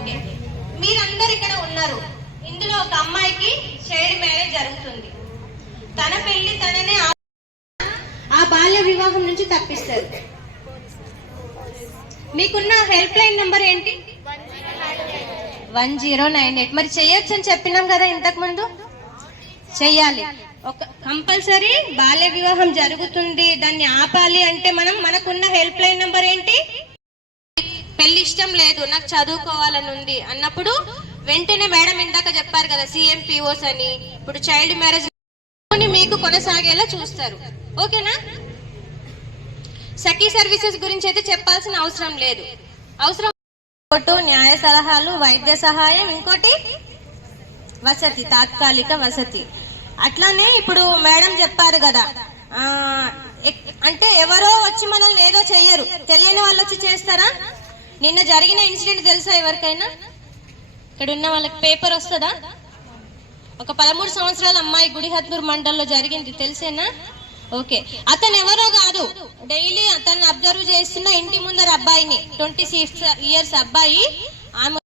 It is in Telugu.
ఓకే. మీరందరు ఇక్కడ ఉన్నారు. ఇందులో ఒక అమ్మాయికి చైల్డ్ మ్యారేజ్ జరుగుతుంది. తన పెళ్ళి తననే ఆ- బాల్య వివాహం నుంచి తప్పిస్తారు. మీకున్న హెల్ప్ లైన్ నంబర్ ఏంటి? One zero nine eight. మరి చెయ్యొచ్చు అని చెప్పినాం కదా ఇంతకు ముందు చెయ్యాలి. ఒక కంపల్సరీ బాల్య వివాహం జరుగుతుంది. దాన్ని ఆపాలి అంటే మనం మనకున్న హెల్ప్ లైన్ నంబర్ ఏంటి? పెళ్ళి ఇష్టం లేదు నాకు చదువుకోవాలని ఉంది అన్నప్పుడు వెంటనే మేడం ఇందాక చెప్పారు కదా సిఎంపిఓస్ అని. ఇప్పుడు చైల్డ్ మ్యారేజ్ మీకు కొనసాగేలా చూస్తారు. ఓకేనా? సఖీ సర్వీసెస్ గురించి అయితే చెప్పాల్సిన అవసరం లేదు. అవసరం ఒకటి న్యాయ సలహాలు వైద్య సహాయం ఇంకోటి వసతి తాత్కాలిక వసతి. అట్లానే ఇప్పుడు మేడం చెప్పారు కదా అంటే ఎవరో వచ్చి మనల్ని ఏదో చెయ్యరు. తెలియని వాళ్ళు వచ్చి చేస్తారా? నిన్న జరిగిన ఇన్సిడెంట్ తెలుసా ఎవరికైనా? ఇక్కడ ఉన్న వాళ్ళకి పేపర్ వస్తుందా? ఒక పదమూడు సంవత్సరాల అమ్మాయి గుడిహత్నూర్ మండల్లో జరిగింది తెలిసేనా? ఓకే. అతను ఎవరో కాదు. డైలీ అతన్ని అబ్జర్వ్ చేస్తున్న ఇంటి ముందర అబ్బాయిని ట్వంటీ సిక్స్ ఇయర్స్ అబ్బాయి ఆమె